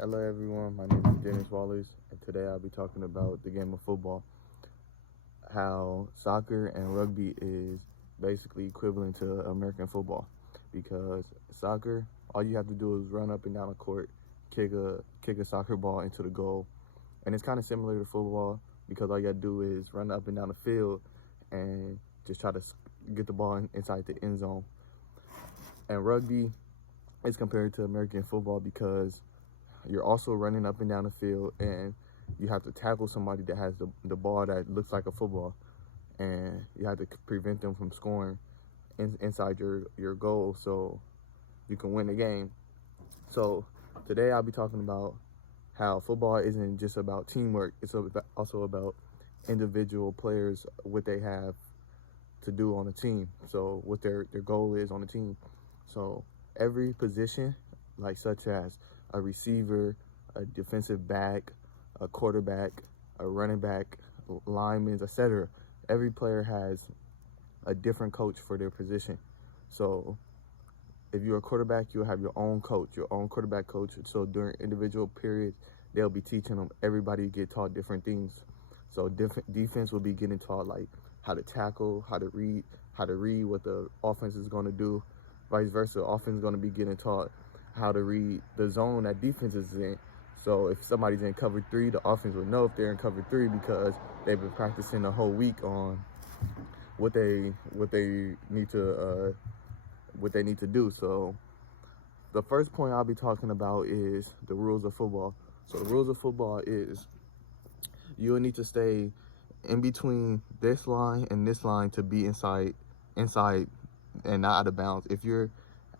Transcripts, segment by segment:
Hello everyone, my name is Dennis Wallace, and today I'll be talking about the game of football. How soccer and rugby is basically equivalent to American football, because soccer, all you have to do is run up and down the court, kick a soccer ball into the goal, and it's kind of similar to football because all you have to do is run up and down the field and just try to get the ball inside the end zone. And rugby is compared to American football because you're also running up and down the field, and you have to tackle somebody that has the ball that looks like a football, and you have to prevent them from scoring inside your goal so you can win the game. So today I'll be talking about how football isn't just about teamwork, it's also about individual players, what they have to do on a team, so what their goal is on the team. So every position, like such as a receiver, a defensive back, a quarterback, a running back, linemen, etc. Every player has a different coach for their position. So if you're a quarterback, you'll have your own coach, your own quarterback coach. So during individual periods, they'll be teaching them. Everybody get taught different things. So different defense will be getting taught like how to tackle, how to read what the offense is going to do. Vice versa, offense is going to be getting taught how to read the zone that defense is in. So if somebody's in cover three, the offense will know if they're in cover three because they've been practicing the whole week on what they need to do. So the first point I'll be talking about is the rules of football. So the rules of football is you will need to stay in between this line and this line to be inside and not out of bounds. If you're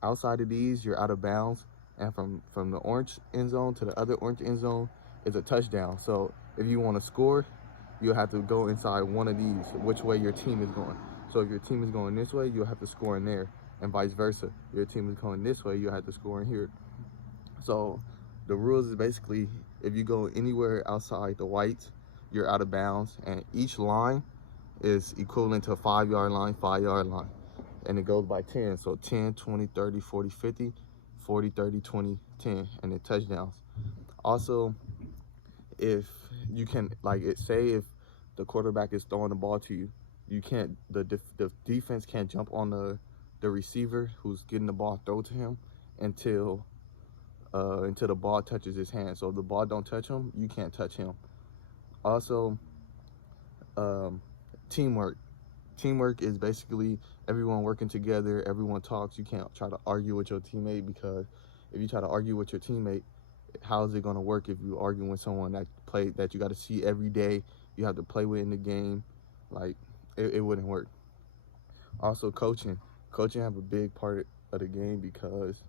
outside of these, you're out of bounds. And from the orange end zone to the other orange end zone is a touchdown. So if you want to score, you'll have to go inside one of these, which way your team is going. So if your team is going this way, you'll have to score in there, and vice versa. Your team is going this way, you'll have to score in here. So the rules is basically if you go anywhere outside the whites, you're out of bounds, and each line is equivalent to a 5-yard line, 5-yard line. And it goes by 10. So 10, 20, 30, 40, 50, 40, 30, 20, 10, and then touchdowns. Also, if you can, like it say if the quarterback is throwing the ball to you, you can't, the defense can't jump on the receiver who's getting the ball thrown to him until the ball touches his hand. So if the ball don't touch him, you can't touch him. Also, um, teamwork. Teamwork is basically everyone working together, everyone talks. You can't try to argue with your teammate, because if you try to argue with your teammate, how is it going to work if you argue with someone that you got to see every day, you have to play with in the game? Like it wouldn't work. Also, coaching have a big part of the game, because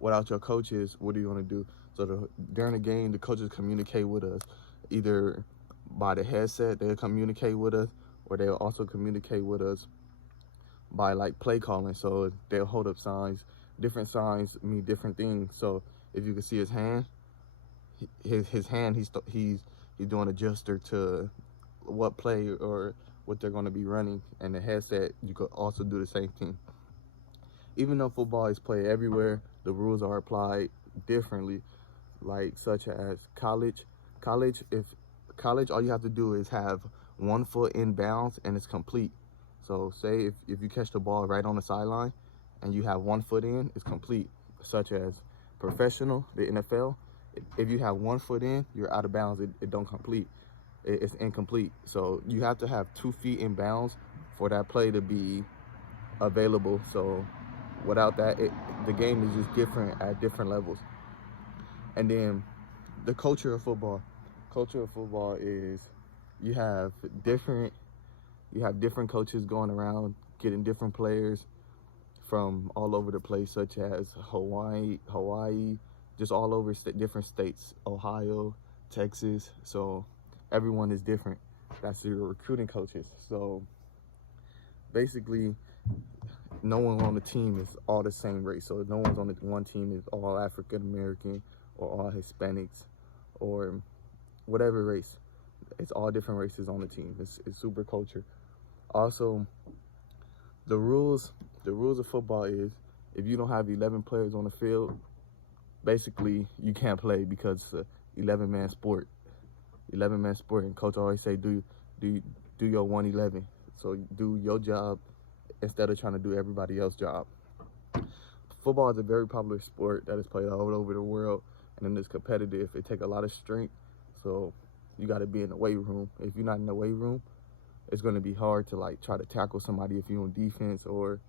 without your coaches, what are you going to do? So during the game, the coaches communicate with us either by the headset, they'll communicate with us, or they'll also communicate with us by like play calling. So they'll hold up signs. Different signs mean different things. So if you can see his hand, his hand, he's doing a gesture to what play or what they're going to be running. And the headset, you could also do the same thing. Even though football is played everywhere, the rules are applied differently. Like such as college. College, all you have to do is have 1 foot in bounds and it's complete. So say if you catch the ball right on the sideline and you have 1 foot in, it's complete. Such as professional, the NFL, if you have 1 foot in, you're out of bounds. It don't complete. It's incomplete. So you have to have 2 feet in bounds for that play to be available. So without that, the game is just different at different levels. And then the culture of football. Culture of football is you have different coaches going around getting different players from all over the place, such as Hawaii, just all over different states, Ohio, Texas. So everyone is different. That's your recruiting coaches. So basically, no one on the team is all the same race. So no one's on the one team is all African American or all Hispanics or whatever race. It's all different races on the team. It's super culture. Also, the rules of football is if you don't have 11 players on the field, basically you can't play because it's a 11-man sport. 11-man sport, and coach always say do your 111. So do your job instead of trying to do everybody else's job. Football is a very popular sport that is played all over the world, and then it's competitive. It takes a lot of strength, so you got to be in the weight room. If you're not in the weight room, it's going to be hard to like try to tackle somebody if you're on defense or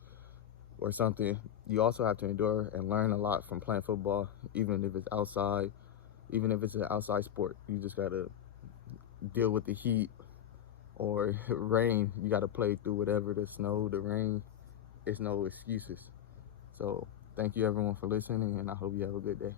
something. You also have to endure and learn a lot from playing football, even if it's outside, even if it's an outside sport. You just got to deal with the heat or rain. You got to play through whatever, the snow, the rain. It's no excuses. So thank you everyone for listening, and I hope you have a good day.